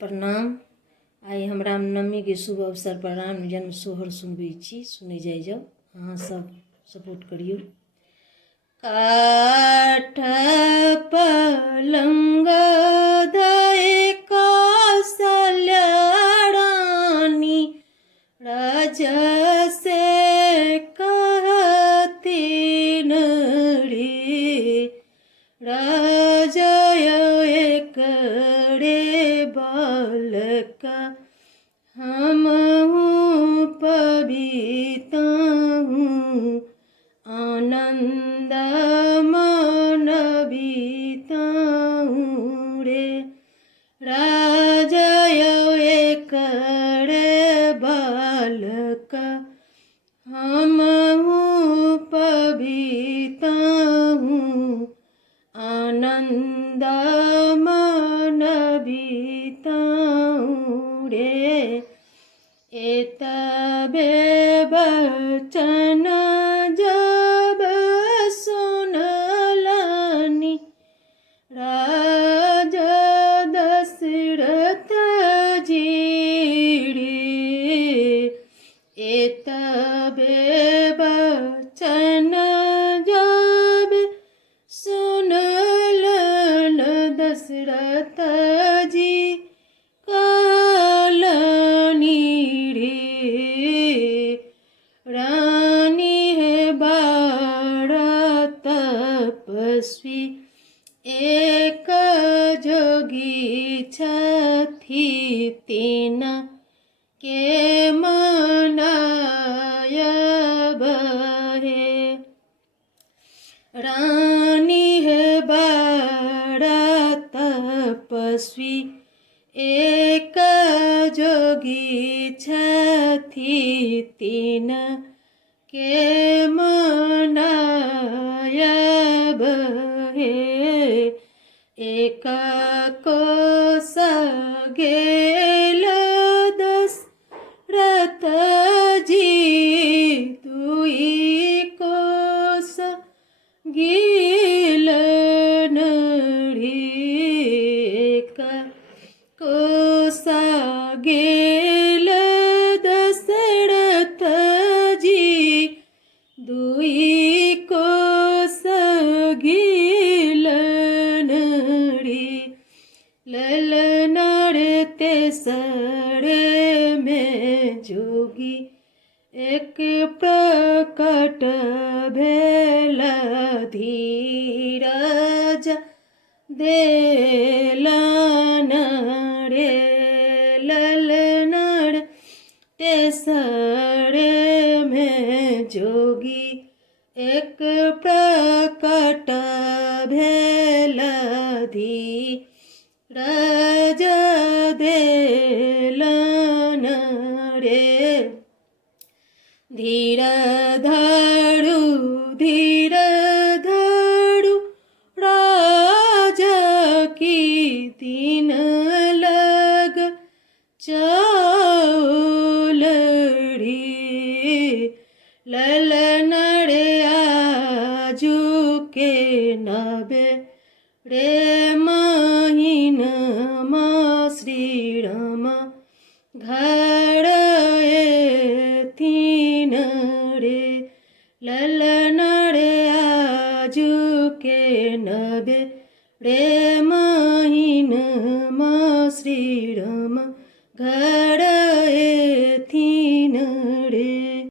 प्रणाम। आई हम रामनवमी के शुभ अवसर पर राम जन्म सोहर सुनबै छी, सुनै जाइ जाउ, अहाँ सब सपोर्ट करियौ। काठ पलंग धए कौशल्या रानी, राजा से कहतीन रे, राजा एकड़े बालका हमहूँ पबीता हूँ, आनंद मनबीता हूँ रे, राजा एकड़े बालका हमहूँ पबीता हूँ, आनंद मनबीता हूँ रे। एतबे बचन जब सुनलनि, राजा दशरथ जी रे, एतबे बचन जब सुनलन दशरथ जी कहलनि रे, रानी है बड़ा तपस्वी, एक जोगी छथि तेना के मनायब हे, रानी है बड़ा तपस्वी, एक जोगी छथि तेना के मनायब हे, एक कोस गेल दशरथ जी, दुई कोस गेल रे, एक कोस गेल दशरथ जी, दुई कोस गेल रे, ललन रे तेसरे में जोगी एक प्रकट भेल, धीरज देलन रे, ललन रे तेसरे में जोगी एक प्रकट भेल, धीरज देलन रे। धीर धरू धीर धरू राजा की तीन लग चाउल रे, ललन रे आजू के नबे रे महीनमा श्री राम घर एथिन रे, ललन रे आजू के नबे रे महीनमा श्री राम घर एथिन